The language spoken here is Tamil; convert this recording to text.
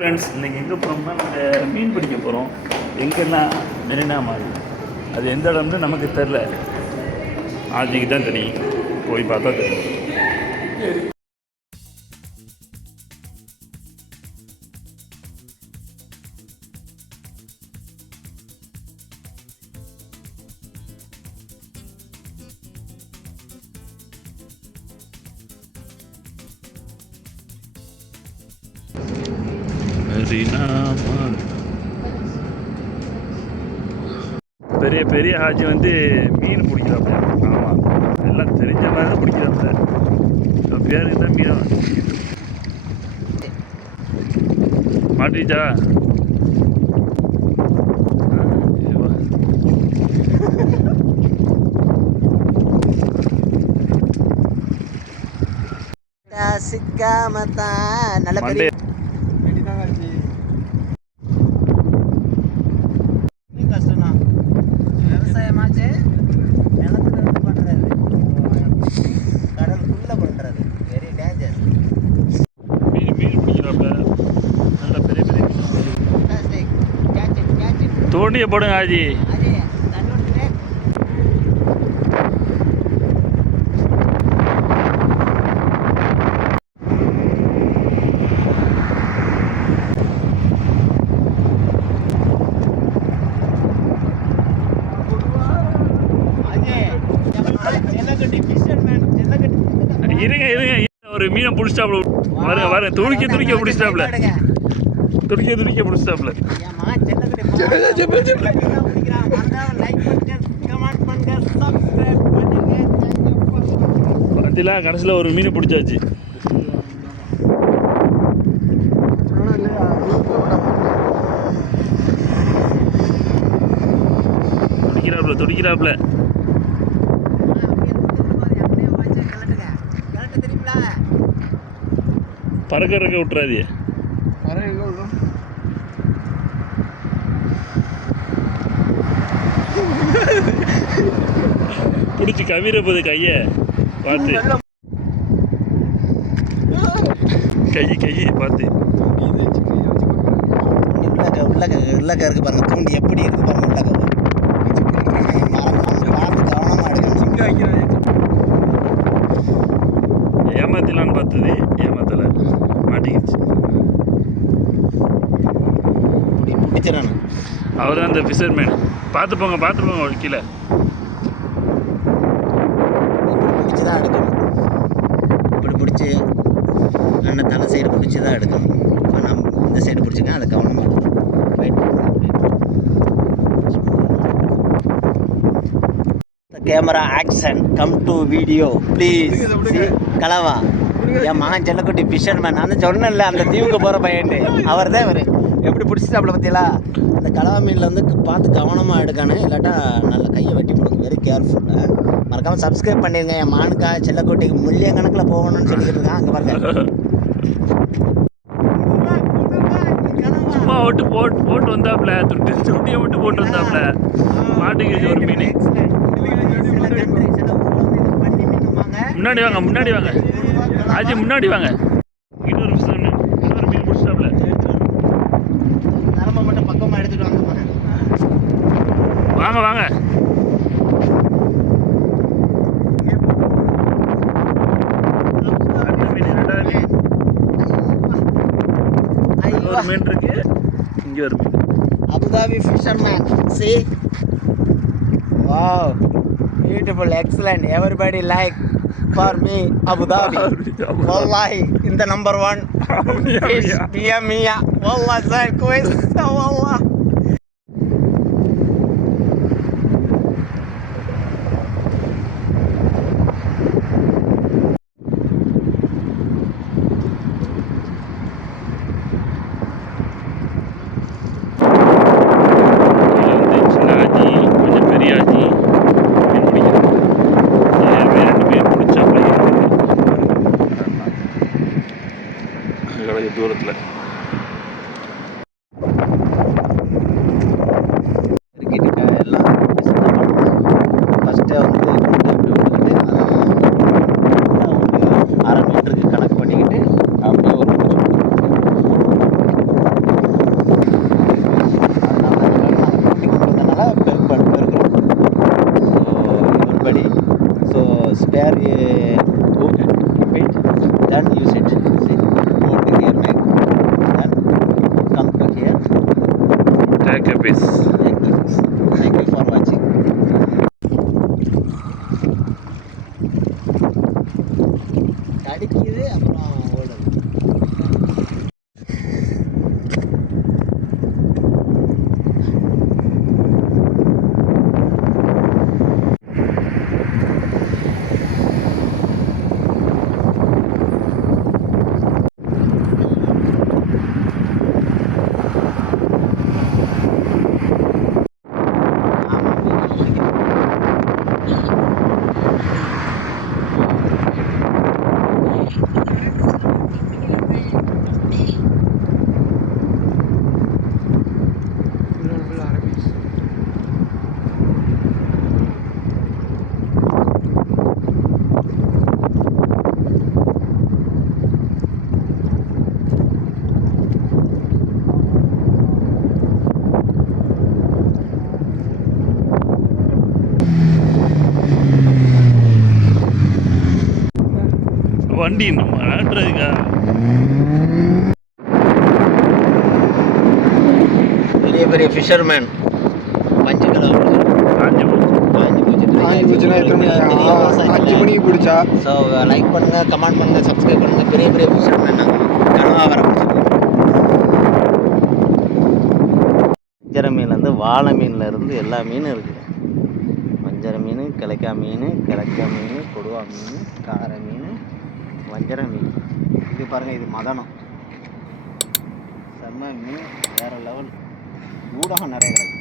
ஃப்ரெண்ட்ஸ் இன்றைக்கி எங்கே போகிறோம்னா நாங்கள் மீன் பிடிக்க போகிறோம். எங்கன்னா மெரினா மால். அது எந்த இடம்னு நமக்கு தெரில, ஆஜிக்கு தான் தெரியும். போய் பார்த்தா தெரியும். மெரினா மால். பெரிய பெரிய ஹாஜி வந்து மீன் பிடிக்கிறாப்புல. ஆமாம், எல்லாம் தெரிஞ்ச மாதிரி தான் பிடிக்கிறாப்புல. பேருக்கு தான் மீன் மாட்டிச்சா. நல்ல பெரிய கஷ்டம்தான். விவசாயமாச்சு நிலத்துல இருந்து பண்றது, கடலுக்குள்ள பண்றது வெரி டேஞ்சர். மீன் பிடிக்கிறாப்புல. நல்ல பெரிய பெரிய தோண்டியை போடுங்க ஆஜி. இருங்க இருங்க, ஒரு மீனை பிடிச்சிட்டாப்ல. வர வர துடிக்க பிடிச்சிட்டாப்ல. துடிக்க பிடிச்சிட்டாப்ல. பார்த்தீங்களா, கடைசியில் ஒரு மீனை பிடிச்சாச்சு. துடிக்கிறாப்ல. பறக்க விட்டுறாதே. பிடிச்சி கவிர போகுது கையை பார்த்து. கையை பார்த்து. உள்ளக்க இருக்கு பாருங்க, தூண்டி எப்படி இருக்கு பாருங்க. ஏமாத்தலான்னு பார்த்தது, ஏமாத்தலை, மாட்டிக்கிச்சு. அவர் தான் அந்த ஃபிஷர்மேன். பார்த்து போங்க ஒரு கீழே. பிடிச்சி தான் எடுக்கணும். இப்படி பிடிச்சி அந்த தலை சைடு பிடிச்சி தான் எடுக்கணும். இப்போ நான் இந்த சைடு பிடிச்சிக்கேன், அதை கவனமாக எடுக்கணும். Wait camera action, come to video please. கலவா என் மகன் செல்லக்குட்டி ஃபிஷர்மேன். நான் சொன்னேன்ல, அந்த தீவுக்கு போகிற பையன்ட்டு. அவர் தான் இவர். எப்படி பிடிச்சிட்டாப்புல பற்றியலா. அந்த கலவா மீனில் வந்து பார்த்து கவனமாக எடுக்கணும், இல்லாட்டா நல்ல கையை வெட்டி போடுங்க. வெரி கேர்ஃபுல்லாக. மறக்காமல் சப்ஸ்கிரைப் பண்ணிடுங்க. என் மகனுக்கா செல்லக்குட்டிக்கு மில்லியன் கணக்கில் போகணும்னு சொல்லிக்கிட்டு இருக்கான். அங்கே பாருங்க, சும்மா போட்டு வந்தாப்புல. துட்டியை போட்டு வந்தாப்புல. மாட்டுக்கு ஒரு மீன். முன்னாடி வாங்க ஆஜி, முன்னாடி வாங்க. இன்னொரு மீன் பிடிச்சிட்டாப்புல. நரம்ப மட்டும் பக்கமாக எடுத்துட்டு வாங்க. ஒரு மீன் இருக்கு, இங்கே ஒரு மீன். Abu Dhabi fisherman. see, wow, beautiful, excellent, everybody like for me Abu Dhabi. Wallahi in the number 1 fish Mia wallahi sir quiz wallah. தூரத்தில் ஓகே பீஸ். தேங்க்யூ ஃபார் வாட்சிங். அடிக்குது அப்புறம் ஓடுது. வண்டி நம்ம ஆட்டுறதுக்கா? பெரிய பெரிய ஃபிஷர்மேன் பஞ்சு கலர் காஞ்சி போச்சு. காஞ்சி போச்சுன்னா எத்தனை மணி? 5 மணிக்கு பிடிச்சா. ஸோ லைக் பண்ணுங்க, கமெண்ட் பண்ணுங்க, சப்ஸ்கிரைப் பண்ணுங்க. பெரிய பெரிய ஃபிஷர்மேன் கனவா வர வஞ்சர மீன்லேருந்து வாழை மீன்ல இருந்து எல்லா மீனும் இருக்குது. வஞ்சர மீன், கிழக்கா மீன், கிழக்கா மீன், கொடுவா மீன், காரை மீன், வஞ்சர மீன். இது பாருங்கள், இது மதனம். செம்ம மீன், வேறு லெவல். ஊடகம் நிறைய கிடக்கு.